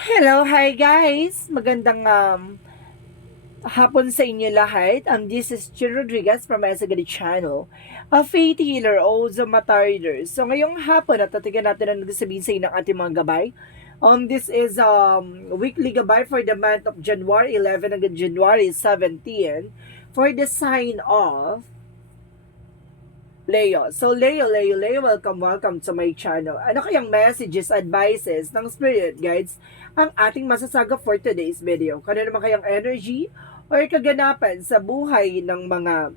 Hello, hi guys! Magandang hapon sa inyo lahat. This is Chino Rodriguez from Esagadi Channel, a faith healer o Zamatarder. So ngayong hapon, natatigan natin ang nagsasabihin sa inyo ng ating mga gabay. This is weekly gabay for the month of January 11 hanggang January 17 for the sign of Leo. So, Leo, welcome to my channel. Ano kayang messages, advices ng spirit guides ang ating masasaga for today's video? Kano naman kayang energy or kaganapan sa buhay ng mga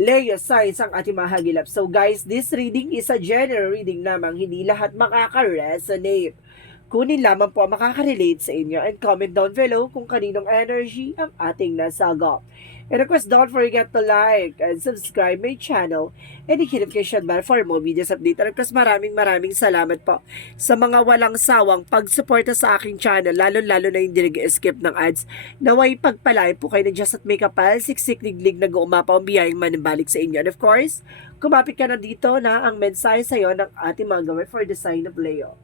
Leo signs ang ating mahagilap. So guys, this reading is a general reading lamang. Hindi lahat makaka-resonate. Kunin lamang po ang makaka-relate sa inyo and comment down below kung kaninong energy ang ating nasaga. And of course, don't forget to like and subscribe my channel and hit notification bell for more videos update. And of course, maraming salamat po sa mga walang sawang pagsuporta sa aking channel, lalo-lalo na hindi nag-skip ng ads. Naway pagpalain po kayo ng Just at May Kapal, siksik liglig nag-uumapaw ang biyayang manimbalik sa inyo. And of course, kumapit ka na dito na ang mensahe sa iyo ng ating mga gawin for the sign of Leo.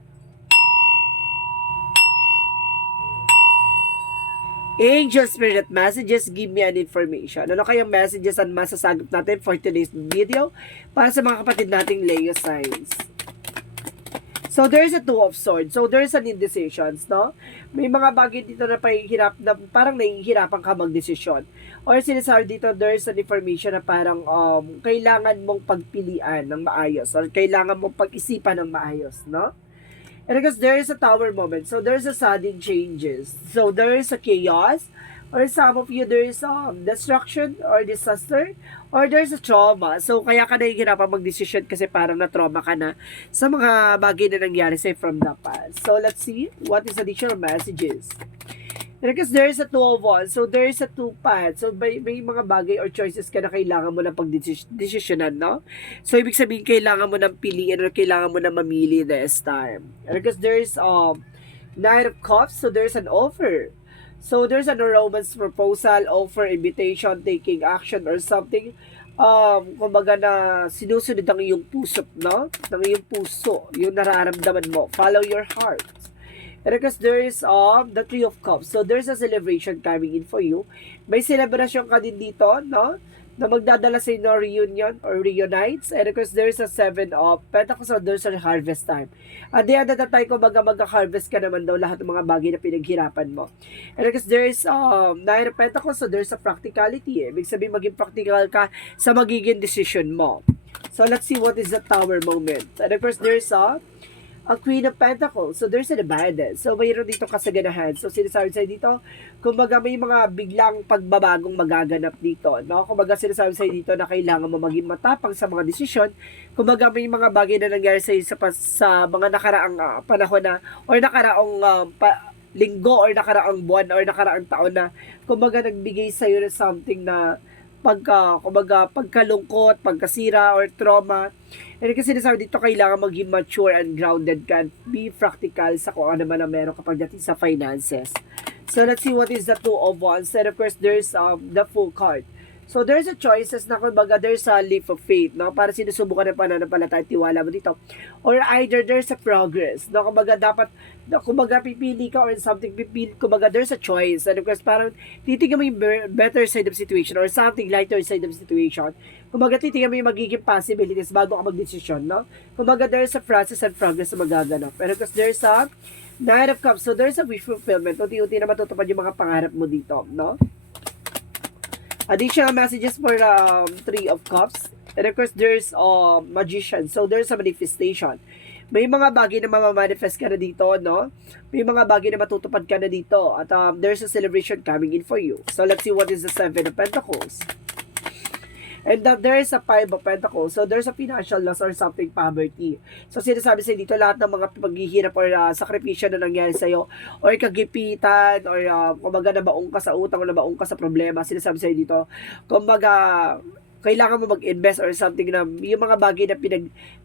Angel Spirit Messages, give me an information. Ano kayang messages ang masasagap natin for today's video para sa mga kapatid nating Leo signs? So, there's a Two of Swords. So, there's an indecisions, no? May mga bagay dito na pahihirap, na parang nahihirapan ka magdesisyon. Or sinasabi dito, there's an information na parang kailangan mong pagpilian ng maayos or kailangan mong pag-isipan ng maayos, no? And because there is a tower moment, so there's a sudden changes. So there is a chaos, or some of you there is destruction or disaster, or there's a trauma. So kaya ka nahihirapan mag-decision kasi parang na-trauma ka na sa mga bagay na nangyari sa'yo from the past. So let's see what is additional messages. Because there is a two of wands, so there is a two paths. So may mga bagay or choices ka na kailangan mo na pag-desisyonan, no? So ibig sabihin kailangan mo nang piliin or kailangan mo na mamili this time. Because there is Knight of Cups, so there's an offer. So there's a romance proposal, offer, invitation, taking action or something. Kumbaga na sinusunod ang iyong puso, no? Ng iyong puso, yung nararamdaman mo. Follow your heart. And because there is the Three of Cups. So there's a celebration coming in for you. May celebration ka din dito, no? Na magdadala sa inyo reunion or reunites. And because there's a Seven of Pentacles, so there's a harvest time. At the end of the time, kumbaga mag-harvest ka naman daw lahat ng mga bagay na pinaghirapan mo. And because there's Nine of Pentacles, so there's a practicality. Ibig sabihin maging practical ka sa magiging decision mo. So let's see what is the Tower moment. And of course, there's a Queen of Pentacles. So, there's an abundance. So, mayroon dito kasaganahan. So, sinasabi sa'yo dito, kumbaga may mga biglang pagbabagong magaganap dito. No? Kumbaga, sinasabi sa'yo dito na kailangan mo maging matapang sa mga desisyon. Kumbaga, may mga bagay na nangyari sa'yo sa mga nakaraang panahon na, or nakaraang linggo, or nakaraang buwan, or nakaraang taon na, kumbaga, nagbigay sa'yo na something na pagkalungkot, pagkasira, or trauma. And kasi sinasabi dito, kailangan maging mature and grounded ka. Be practical sa kung ano man ang meron kapag dating sa finances. So, let's see what is the Two of Wands. And of course, there's the Full card. So, there's a choices na kumbaga there's a leap of faith, no? Para sinusubukan ng pananampalataya, tiwala mo dito. Or either there's a progress, no? Kumbaga dapat, kumbaga pipili ka or something, kumbaga there's a choice. And of course, parang titignan mo yung better side of situation or something lighter side of situation. Kumbaga titignan mo yung magiging possibilities bago ka magdesisyon, no? Kumbaga there's a process and progress na magaganap. And of course, there's a Knight of Cups. So, there's a wish fulfillment. Unti-unti na matutupad yung mga pangarap mo dito, no? Additional messages for Three of Cups. And of course, there's Magician. So, there's a manifestation. May mga bagay na mamamanifest ka na dito, no? May mga bagay na matutupad ka na dito. At there's a celebration coming in for you. So, let's see what is the Seven of Pentacles. And that there is a Five of Pentacles. So, there's a financial loss or something, poverty. So, sinasabi sa'yo dito, lahat ng mga paghihirap or sakripisyo na nangyari sa'yo, or kagipitan, or kumbaga nabaong ka sa utang, o nabaong ka sa problema, sinasabi sa'yo dito, kumbaga, kailangan mo mag-invest or something na, yung mga bagay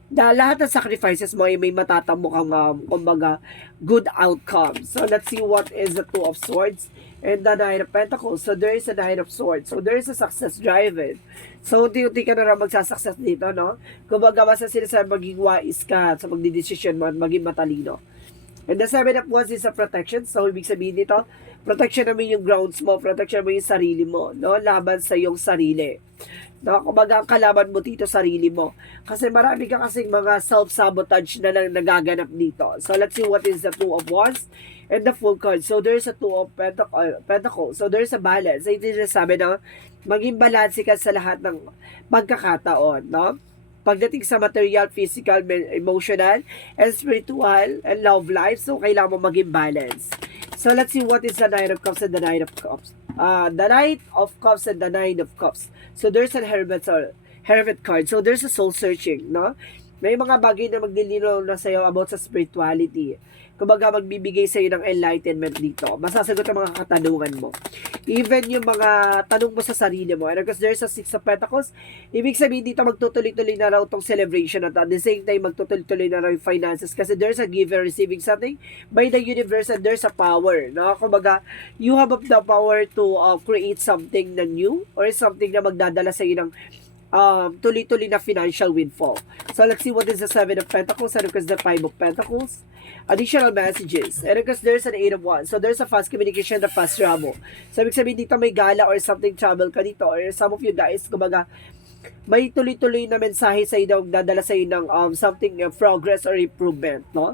na lahat ng sacrifices mo ay may matatamo kang, kumbaga, good outcome. So, let's see what is the Two of Swords and the Nine of Pentacles. So, there is a Nine of Swords. So, there is a success driven. So, unti-unti ka na rin magsasuccess dito, no? Kumbaga, basta sinasabi maging wise ka sa magdidesisyon mo at maging matalino. And the Seven of Wands is a protection. So, ibig sabihin nito, protection naman yung grounds mo, protection mo yung sarili mo, no? Laban sa iyong sarili. No, kumbaga ang kalaban mo dito sarili mo. Kasi marami ka kasing mga self-sabotage na nagaganap dito. So let's see what is the Two of Wands and the Full card. So there's a Two of Pentacles. So there's a balance. So ito sabi na maging balanse ka sa lahat ng pagkakataon, no? Pagdating sa material, physical, emotional, and spiritual, and love life, so kailangan mo maging balance. So let's see what is the Nine of Cups and the Nine of Cups. The Knight of Cups and the Nine of Cups. So there's a Hermit card. So there's a soul searching, no? May mga bagay na maglilinaw na sa'yo about sa spirituality. Kumbaga magbibigay sa'yo ng enlightenment dito. Masasagot ang mga katanungan mo. Even yung mga tanong mo sa sarili mo. And because there's a Six of Pentacles, ibig sabihin dito magtutuloy-tuloy na raw tong celebration at the same time magtutuloy-tuloy na raw yung finances kasi there's a giver receiving something by the universe and there's a power. No? Kumbaga, you have the power to create something na new or something na magdadala sa'yo ng tuloy-tuloy na financial windfall. So let's see what is the Seven of Pentacles and because the Five of Pentacles. Additional messages. And because there's an Eight of Wands. So there's a fast communication, the fast travel. So ibig sabihin dito may gala or something travel ka dito or some of you guys, kumbaga, may tuloy-tuloy na mensahe sa iyo dadala sa iyo ng something progress or improvement, no?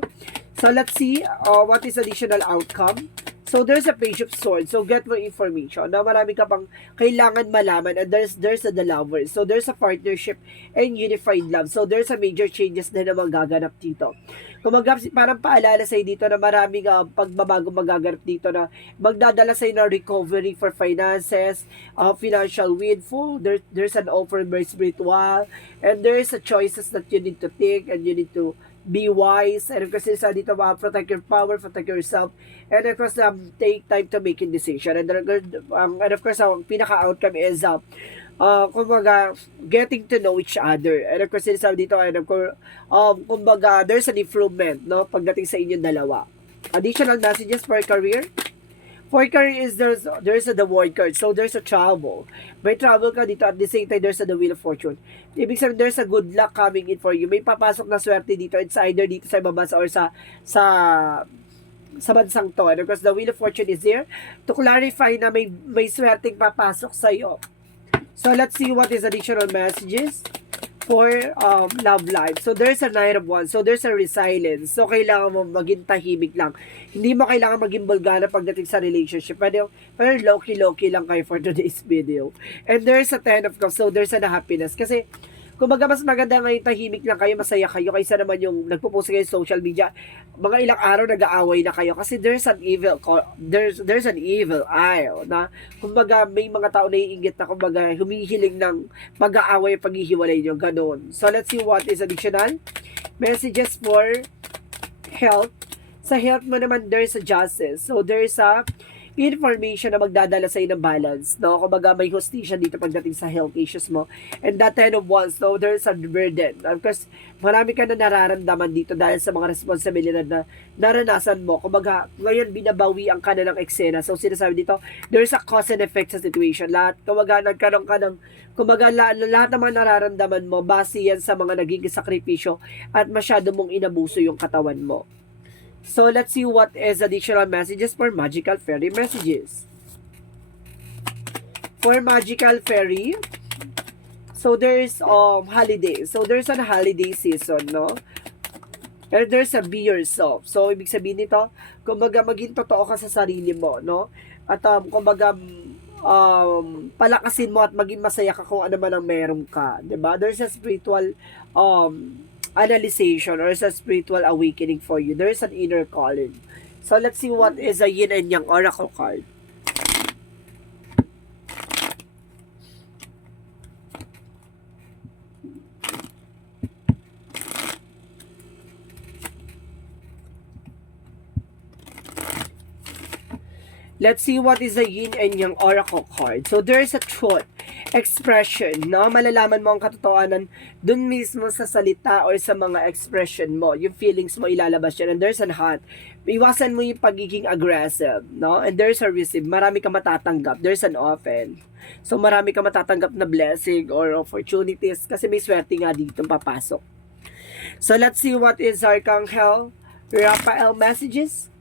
So let's see what is additional outcome. So there's a Page of Swords. So get more information. Na marami ka pang kailangan malaman and there's the Lovers. So there's a partnership and unified love. So there's a major changes na naman gaganap dito. Kumaga, parang paalala sa'yo dito na maraming pagbabago magaganap dito na magdadala sa'yo ng recovery for finances, financial windfall, there's an offer by spiritual, and there's a choices that you need to take and you need to be wise, and of course, sa dito protect your power, protect yourself, and of course, take time to make a decision, and of course, ang pinaka-outcome is, kumbaga, getting to know each other, and of course, sabi dito, and of course, kumbaga, there's an improvement, no, pagdating sa inyong dalawa. Additional messages for career. For career is there's the World card. So there's a travel. May travel ka dito at the same time there's the Wheel of Fortune. Ibig sabihin there's a good luck coming in for you. May papasok na swerte dito. It's either dito sa ibang bansa or sa bansang to. And of course the Wheel of Fortune is there to clarify na may swerteng papasok sa iyo. So let's see what is additional messages for love life. So there's a Nine of Wands. So there's a resilience. So kailangan mo maging tahimik lang. Hindi mo kailangan maging bulgana pagdating sa relationship. Pero low-key lang kayo for today's video. And there's a Ten of Cups. So there's a happiness. Kasi kumbaga mas maganda ngayon tahimik lang kayo, masaya kayo kaysa naman yung nagpo-post kayo sa social media, mga ilang araw nag-aaway na kayo kasi there's an evil eye na kumbaga may mga tao na iinggit na kumbaga humihiling ng pag-aaway paghihiwalay nyo, ganun. So let's see what is additional messages for health. Sa health mo naman there's a justice. So there's a information na magdadala sa ng balance, no? Kumbaga may hustisya dito pagdating sa health issues mo. And that Ten of Wands, so there's a burden. Of course, marami ka na nararamdaman dito dahil sa mga responsibilidad na naranasan mo. Kumbaga, ngayon binabawi ang ka na ng eksena. So sinasabi dito, there's a cause and effect sa situation. Lahat, kumbaga, nagkaroon ka ng, kumbaga, lahat ng mga nararamdaman mo, base yan sa mga naging sakripisyo at masyado mong inabuso yung katawan mo. So, let's see what is additional messages for Magical Fairy messages. For Magical Fairy, so there's holiday. So, there's a holiday season, no? And there's a be yourself. So, ibig sabihin nito, kumbaga maging totoo ka sa sarili mo, no? At kumbaga, palakasin mo at maging masaya ka kung ano man ang meron ka. Diba? There's a spiritual, analyzation or sa spiritual awakening for you. There is an inner calling. So let's see what is a Yin and Yang Oracle card. Let's see what is the Yin and Yang Oracle card. So there is a truth expression, no? Malalaman mo ang katotohanan dun mismo sa salita or sa mga expression mo. Yung feelings mo ilalabas yan. And there's an heart. Iwasan mo yung pagiging aggressive, no? And there's a receive. Marami ka matatanggap. There's an open. So marami ka matatanggap na blessing or opportunities kasi may swerte nga dito papasok. So let's see what is Archangel Raphael messages.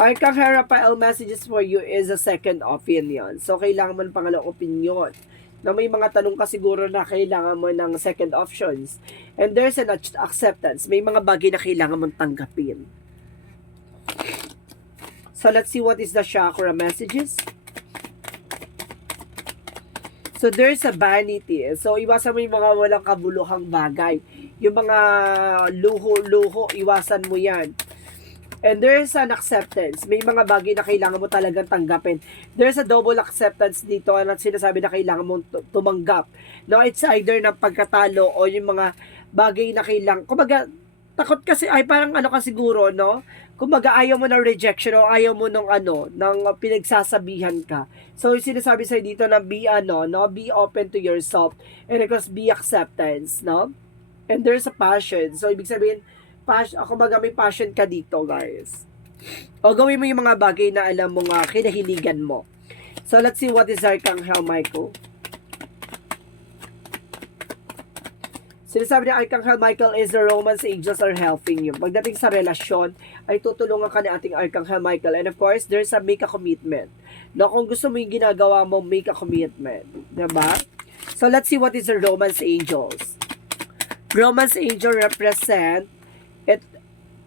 Archangel Raphael messages for you is a second opinion. So, kailangan mo ng pangalawang opinion. Na may mga tanong ka siguro na kailangan mo ng second options. And there's an acceptance. May mga bagay na kailangan mong tanggapin. So, let's see what is the chakra messages. So, there's a vanity. So, iwasan mo yung mga walang kabuluhang bagay. Yung mga luho-luho, iwasan mo yan. And there's an acceptance. May mga bagay na kailangan mo talagang tanggapin. There's a double acceptance dito na sinasabi na kailangan mo tumanggap. No, it's either ng pagkatalo o yung mga bagay na kailangan. Kumbaga, takot kasi, ay parang ano ka siguro, no? Kumbaga, ayaw mo ng rejection o ayaw mo ng ng pinagsasabihan ka. So, yung sinasabi sa'yo dito na be open to yourself. And of course, be acceptance, no? And there's a passion. So, ibig sabihin, kumbaga may passion ka dito, guys. O gawin mo yung mga bagay na alam mo nga, kinahiligan mo. So, let's see what is Archangel Michael. Sinasabi ni Archangel Michael is the romance angels are helping you. Pagdating sa relasyon, ay tutulungan ka ni ating Archangel Michael. And of course, there's a make a commitment. No, kung gusto mo yung ginagawa mo, make a commitment. Diba? So, let's see what is the romance angels. Romance angel represent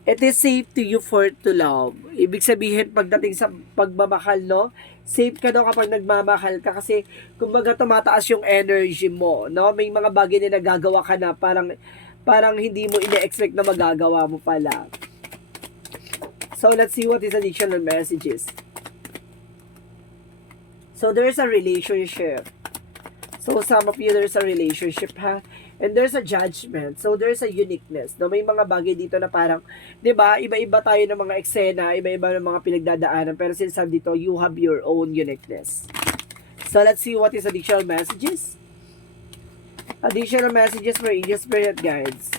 it is safe to you for to love. Ibig sabihin, pagdating sa pagmamahal, no? Safe ka daw kapag nagmamahal ka kasi, kumbaga, tumataas yung energy mo, no? May mga bagay na nagagawa ka na parang hindi mo ine-expect na magagawa mo pala. So, let's see what is additional messages. So, there's a relationship. So, some of you, there's a relationship, ha? And there's a judgment. So, there's a uniqueness. No? May mga bagay dito na parang, di ba, iba-iba tayo ng mga eksena, iba-iba ng mga pinagdadaanan, pero sinasabi dito, you have your own uniqueness. So, let's see what is additional messages. Additional messages for angel spirit guides.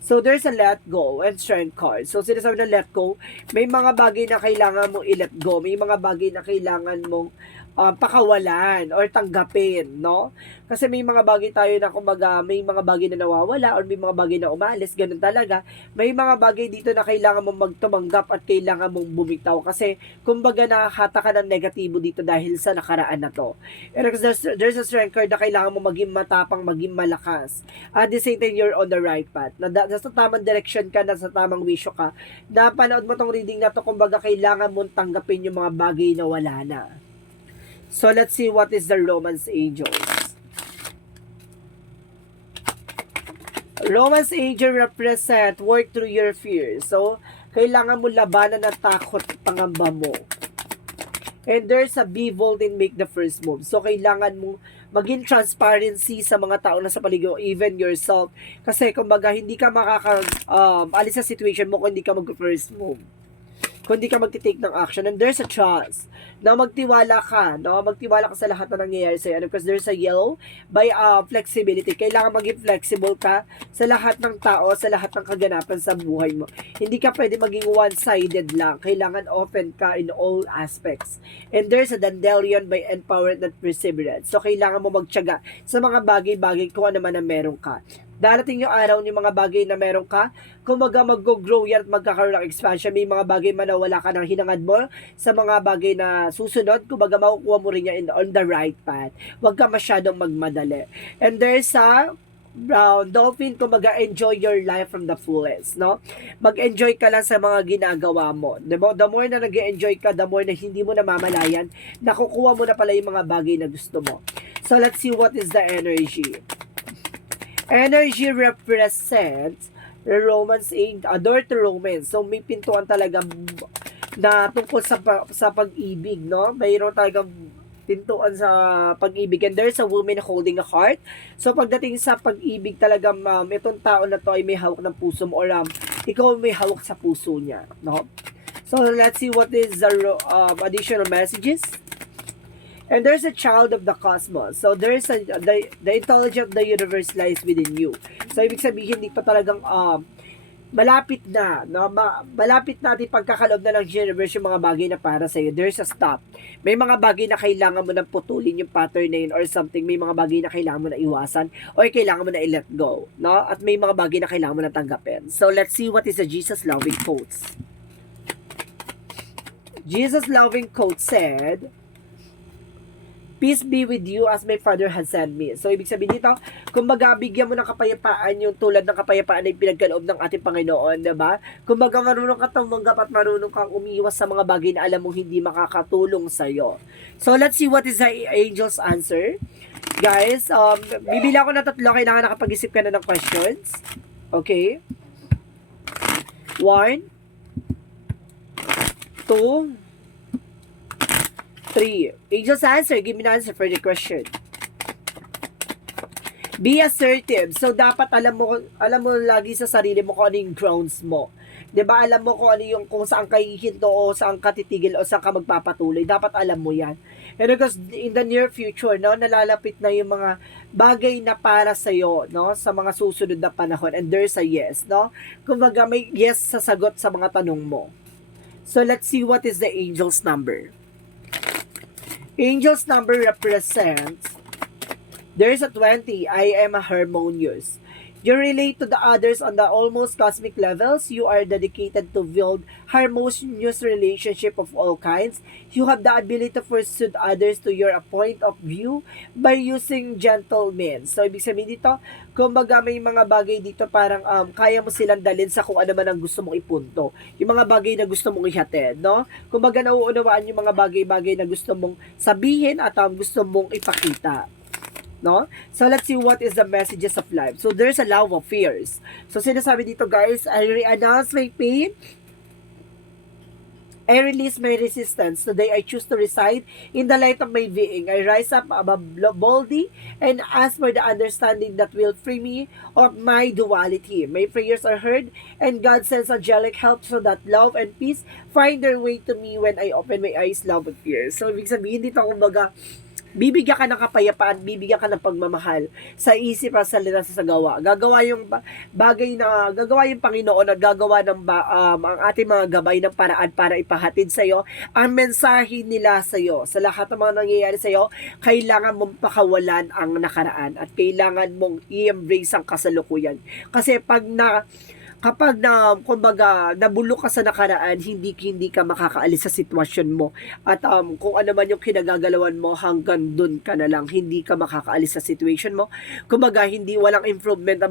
So, there's a let go and strength card. So, sinasabi na let go, may mga bagay na kailangan mong i-let go. May mga bagay na kailangan mong pakawalan or tanggapin, no? Kasi may mga bagay tayo na kumbaga, may mga bagay na nawawala or may mga bagay na umalis, ganun talaga. May mga bagay dito na kailangan mong magtumanggap at kailangan mong bumitaw kasi kumbaga nakahata ka ng negatibo dito dahil sa nakaraan na to. And there's a strength card na kailangan mong maging matapang, maging malakas. At the same time, you're on the right path. Nasa tamang direction ka, nasa tamang wisyo ka. Napanood mo tong reading na to, kumbaga kailangan mong tanggapin yung mga bagay na wala na. So, let's see what is the romance angels. Romance angel represent work through your fears. So, kailangan mo labanan ang takot at pangamba mo. And there's a be bold and make the first move. So, kailangan mo maging transparency sa mga tao na sa paligid, even yourself. Kasi, kumbaga, hindi ka alis sa situation mo kung hindi ka mag-first move. Kung hindi ka magti-take ng action. And there's a trust na magtiwala ka, no? Magtiwala ka sa lahat na nangyayari sa'yo. And because there's a yellow by flexibility. Kailangan maging flexible ka sa lahat ng tao, sa lahat ng kaganapan sa buhay mo. Hindi ka pwede maging one-sided lang. Kailangan open ka in all aspects. And there's a dandelion by empowered and perseverance. So, kailangan mo magtiyaga sa mga bagay-bagay kung ano man na meron ka. Darating yung araw ng mga bagay na meron ka, kumbaga mag-grow yan at magkakaroon ng expansion. May mga bagay man na wala ka ng hinangad mo sa mga bagay na susunod, kumbaga makukuha mo rin yan on the right path. Huwag ka masyadong magmadali. And there's a brown dolphin, kumbaga enjoy your life from the fullest, no? Mag-enjoy ka lang sa mga ginagawa mo. Diba? The more na nag-enjoy ka, the more na hindi mo namamalayan, nakukuha mo na pala yung mga bagay na gusto mo. So, let's see what is the energy. Energy represents romance, door to romance. So, may pintuan talaga na tungkol sa pag-ibig, no? Mayroon talagang pintuan sa pag-ibig. And there's a woman holding a heart. So, pagdating sa pag-ibig talaga, itong tao na to ay may hawak ng puso mo or ikaw may hawak sa puso niya, no? So, let's see what is the additional messages. And there's a child of the cosmos. So, there's the intelligence of the universe lies within you. So, ibig sabihin, dito talagang malapit na, no? Malapit natin pagkakalob na ng universe yung mga bagay na para sa'yo. There's a stop. May mga bagay na kailangan mo na putulin yung pattern na yun or something. May mga bagay na kailangan mo na iwasan or kailangan mo na i-let go, no? At may mga bagay na kailangan mo na tanggapin. So, let's see what is the Jesus loving quotes. Jesus loving quote said, "Peace be with you as my Father has sent me." So, ibig sabihin dito, kumbaga, bigyan mo ng kapayapaan yung tulad ng kapayapaan na pinagkaloob ng ating Panginoon, diba? Kumbaga, marunong ka tumanggap at marunong kang umiwas sa mga bagay na alam mong hindi makakatulong sa'yo. So, let's see what is the angel's answer. Guys, bibila ko na 3, kailangan nakapag-isip ka na ng questions. Okay? 1, 2, 3. Angel's answer. Give me an answer for the question. Be assertive. So, dapat alam mo lagi sa sarili mo kung ano yung grounds mo. 'Di ba? Alam mo kung ano yung, kung saan ka hihinto o saan ka titigil o saan ka magpapatuloy. Dapat alam mo yan. And because in the near future, no, nalalapit na yung mga bagay na para sa'yo, no, sa mga susunod na panahon. And there's a yes, no? Kumbaga, may yes sa sagot sa mga tanong mo. So, let's see what is the angel's number. Angel's number represents, there's a 20, I am a harmonious. You relate to the others on the almost cosmic levels. You are dedicated to build harmonious relationship of all kinds. You have the ability to persuade others to your point of view by using gentle means. So, ibig sabihin dito, kumbaga may mga bagay dito parang kaya mo silang dalhin sa kung ano man ang gusto mong ipunto. Yung mga bagay na gusto mong ihatid, no? Kumbaga nauunawaan yung mga bagay-bagay na gusto mong sabihin at gusto mong ipakita. No? So, let's see what is the messages of life. So, there's a love of fears. So, sinasabi dito, guys, I re-announce my pain. I release my resistance. Today, I choose to reside in the light of my being. I rise up above boldly and ask for the understanding that will free me of my duality. My prayers are heard, and God sends angelic help so that love and peace find their way to me when I open my eyes, love and fear. So, ibig sabihin dito, kumbaga, bibigyan ka ng kapayapaan, bibigyan ka ng pagmamahal sa isip at salita sa gawa. Gagawa yung bagay na, gagawa yung Panginoon at gagawa ng ang ating mga gabay ng paraan para ipahatid sa iyo ang mensahe nila sa iyo. Sa lahat ng mga nangyayari sa iyo, kailangan mong pakawalan ang nakaraan at kailangan mong i-embrace ang kasalukuyan. Kasi kapag kumbaga, nabulok ka sa nakaraan, hindi ka makakaalis sa sitwasyon mo. At kung ano man yung kinagagalawan mo, hanggang dun ka na lang, hindi ka makakaalis sa situation mo. Kumbaga, walang improvement na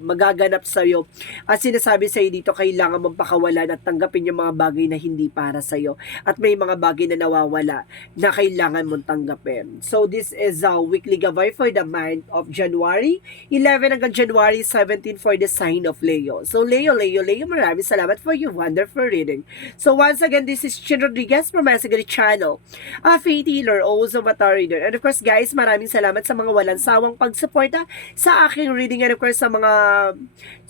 magaganap sa'yo. At sinasabi sa'yo dito, kailangan mong pakawalan at tanggapin yung mga bagay na hindi para sa'yo. At may mga bagay na nawawala na kailangan mong tanggapin. So, this is a weekly gabay for the month of January 11 hanggang January 17 for the sign of Leo. So, Leo, maraming salamat for your wonderful reading. So, once again, this is Chin Rodriguez from Masagari Channel, a faith healer, also mata reader. And of course, guys, maraming salamat sa mga walang sawang pagsuporta sa aking reading. And of course, sa mga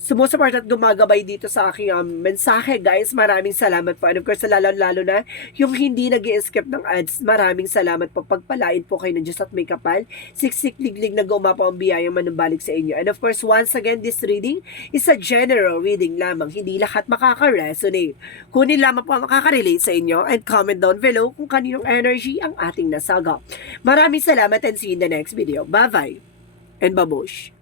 sumusuporta at gumagabay dito sa aking mensahe, guys, maraming salamat po. And of course, lalo na yung hindi nag-i-skip ng ads, maraming salamat po. Pagpalain po kayo ng Diyos at may kapal. Siksik liglig na gumapo ang biyayang manumbalik sa inyo. And of course, once again, this reading is a general reading lamang. Hindi lahat makaka-resonate. Kunin lamang po ang makaka-relate sa inyo and comment down below kung kaninong energy ang ating nasaga. Maraming salamat and see you in the next video. Bye-bye and babush!